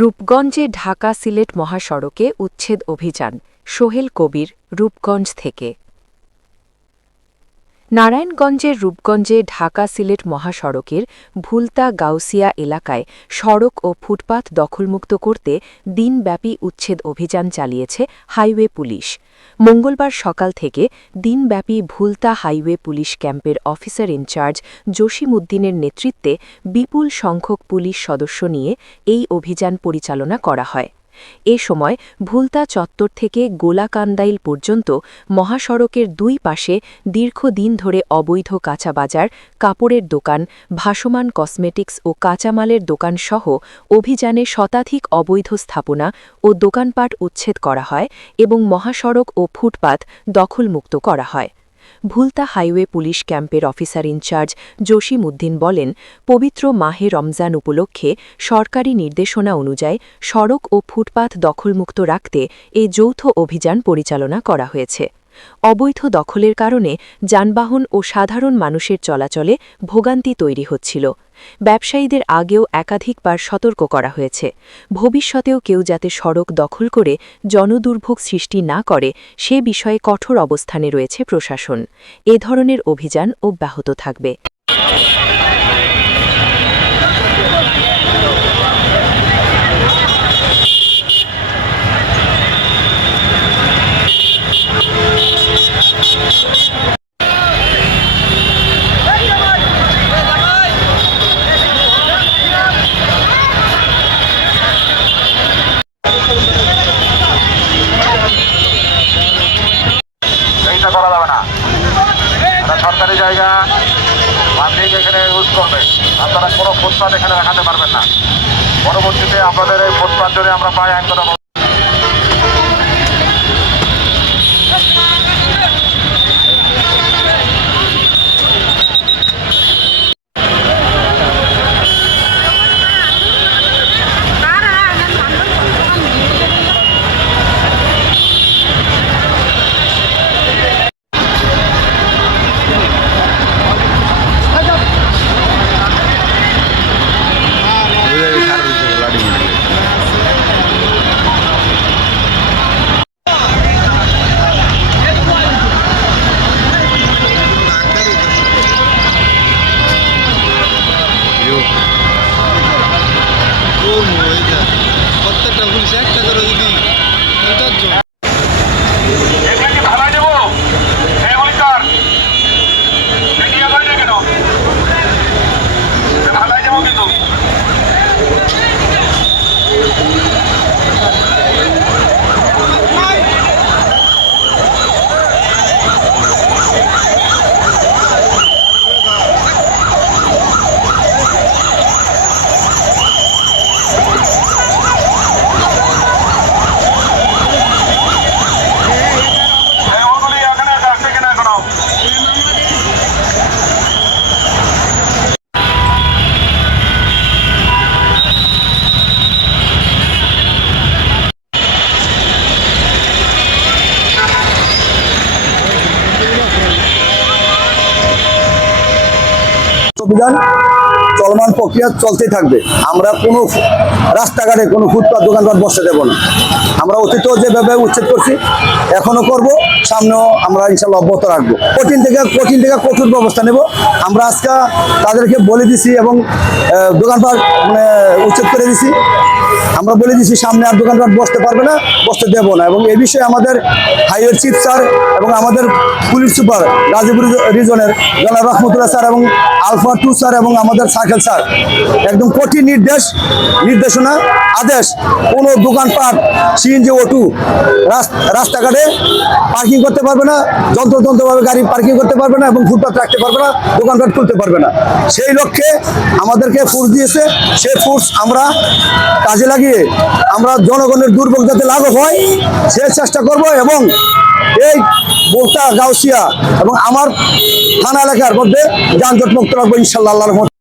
রূপগঞ্জে ঢাকা সিলেট মহাসড়কে উচ্ছেদ অভিযান। সোহেল কবির, রূপগঞ্জ থেকে। নারায়ণগঞ্জের রূপগঞ্জে ঢাকা সিলেট মহাসড়কের ভুলতা গাউসিয়া এলাকায় সড়ক ও ফুটপাত দখলমুক্ত করতে দিনব্যাপী উচ্ছেদ অভিযান চালিয়েছে হাইওয়ে পুলিশ। মঙ্গলবার সকাল থেকে দিনব্যাপী ভুলতা হাইওয়ে পুলিশ ক্যাম্পের অফিসার ইনচার্জ জসিম উদ্দিনের নেতৃত্বে বিপুল সংখ্যক পুলিশ সদস্য নিয়ে এই অভিযান পরিচালনা করা হয়। এ সময় ভুলতা চত্বর থেকে গোলাকান্দাইল পর্যন্ত মহাসড়কের দুই পাশে দীর্ঘদিন ধরে অবৈধ কাঁচা বাজার, কাপড়ের দোকান, ভাসমান কসমেটিক্স ও কাঁচামালের দোকানসহ অভিযানে শতাধিক অবৈধ স্থাপনা ও দোকানপাট উচ্ছেদ করা হয় এবং মহাসড়ক ও ফুটপাত দখলমুক্ত করা হয়। ভুলতা হাইওয়ে পুলিশ ক্যাম্পের অফিসার ইনচার্জ জসিম উদ্দিন বলেন, পবিত্র মাহে রমজান উপলক্ষে সরকারি নির্দেশনা অনুযায়ী সড়ক ও ফুটপাত দখলমুক্ত রাখতে এই যৌথ অভিযান পরিচালনা করা হয়েছে। অবৈধ দখলের কারণে যানবাহন ও সাধারণ মানুষের চলাচলে ভোগান্তি তৈরি হচ্ছিল। ব্যবসায়ীদের আগেও একাধিকবার সতর্ক করা হয়েছে। ভবিষ্যতেও কেউ যাতে সড়ক দখল করে জনদুর্ভোগ সৃষ্টি না করে সে বিষয়ে কঠোর অবস্থানে রয়েছে প্রশাসন। এ ধরনের অভিযান অব্যাহত থাকবে। করা যাবে না, এটা সরকারি জায়গা, পাবলিক এখানে ইউজ করবে। আপনারা কোনো ফুটপাত এখানে দেখাতে পারবেন না। পরবর্তীতে আপনাদের এই ফুটপাত যদি আমরা পাই একদম প্রত্যেকটা পুলিশ একটা করে যদি 50 জন ভাড়া দেবো কেন ভাড়াই দেবো কিন্তু অভিযান চলমান প্রক্রিয়া চলতেই থাকবে। আমরা কোনো রাস্তাঘাটে কোনো ফুটপাত দোকানপাট বসতে দেব না। আমরা অতীতেও যেভাবে উচ্ছেদ করছি এখনো করব, সামনেও আমরা ইনশাল্লাহ অব্যাহত রাখবো। কঠিন থেকে কঠোর ব্যবস্থা নেব। আমরা আজকে তাদেরকে বলে দিছি এবং দোকানপাট উচ্ছেদ করে দিছি। আমরা বলে দিছি সামনে আর দোকানপাট বসতে পারবে না, বসতে দেব না। এবং এই বিষয়ে আমাদের হাইওয়ে চিফ স্যার এবং আমাদের পুলিশ সুপার গাজীপুর রিজনের জনাব রহমতুল্লাহ স্যার এবং আলফা 2 স্যার এবং আমাদের সাইকেল স্যার একদম কঠিন নির্দেশনা আদেশ, কোনো দোকানপাট সিএনজি অটো রাস্তাঘাটে পার্কিং করতে পারবে না, যন্ত্রভাবে গাড়ি পার্কিং করতে পারবে না এবং ফুটপাত রাখতে পারবে না, দোকানপাট খুলতে পারবে না। সেই লক্ষ্যে আমাদেরকে ফোর্স দিয়েছে। সেই ফোর্স আমরা কাজে লাগিয়ে আমরা জনগণের দুর্ভোগ যাতে লাঘব হয় সে চেষ্টা করব এবং এই ভুলতা গাউসিয়া এবং আমার থানা এলাকার মধ্যে যানজট মুক্ত রাখবো ইনশাআল্লাহ।